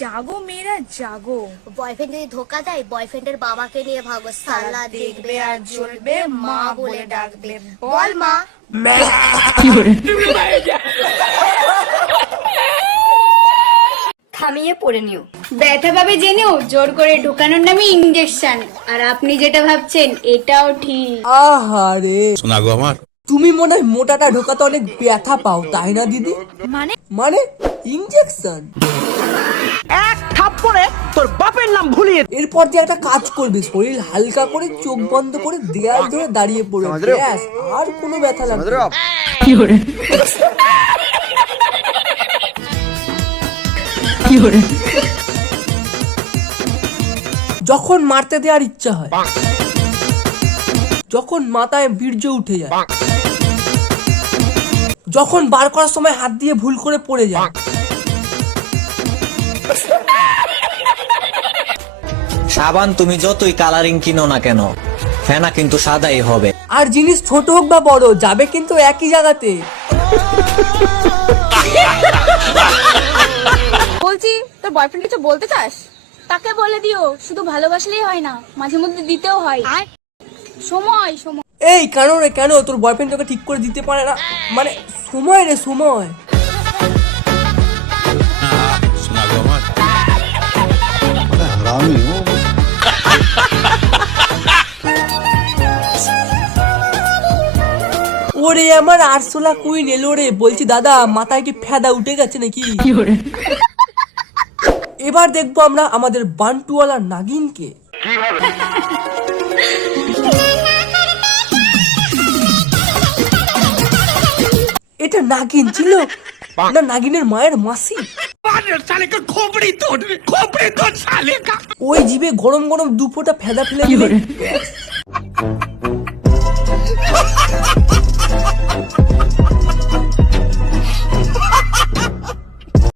জাগো মেয়েরা জাগো, বয়ফ্রেন্ড যদি ধোকা দেয় বয়ফ্রেন্ডের বাবাকে নিয়ে ভাগো, সালা দেখবে আর জ্বলবে, মা বলে ডাকবে, বল মা। থামিয়ে পড়ে নিও, ব্যথা পাবে জেনেও জোর করে ঢোকানোর নামে ইনজেকশন। আর আপনি যেটা ভাবছেন এটাও ঠিক। আহারে শোনা গো আমার, তুমি মনে হয় মোটাটা ঢোকাতে অনেক ব্যথা পাও, তাই না দিদি? মানে মানে ইনজেকশন। এক থাপ্পড়ে তোর বাপের নাম ভুলিয়ে। এরপর দিয়ে একটা কাজ করবে, শরীর হালকা করে চোখ বন্ধ করে দেয়াল ধরে দাঁড়িয়ে পড়বে, ব্যাস, আর কোনো ব্যথা লাগবে না। যখন মারতে দেওয়ার ইচ্ছা হয়, যখন মাথায় বীর্য উঠে যায়, যখন বার করার সময় হাত দিয়ে ভুল করে পড়ে যায়, সাবান তুমি যতই কালারিং কিনো না কেন, ফেনা কিন্তু সাদাই হবে। আর জিনিস ছোট হোক বা বড় যাবে কিন্তু একই জায়গাতে। বলছি তোর বয়ফ্রেন্ড কিছু বলতে চাস? তাকে বলে দিও শুধু ভালোবাসলেই হয় না, মাঝে মধ্যে দিতেও হয়। সময় সময়। এই কেন রে, কেন তোর বয়ফ্রেন্ড তোকে ঠিক করে দিতে পারে না? মানে সময় রে, সময়। শোনা গো আমার, ওরে আমার আরশোলা কুইন এলো রে। বলছি দাদা, মাথায় কি ফেদা উঠে গেছে নাকি? এবার দেখবো আমরা আমাদের বান্টুওয়ালা নাগিনকে। এটা নাগিন ছিল না নাগিনের মায়ের মাসি? ওই জিভে গরম গরম 2 ফোঁটা ফেদা ফেলে দিলে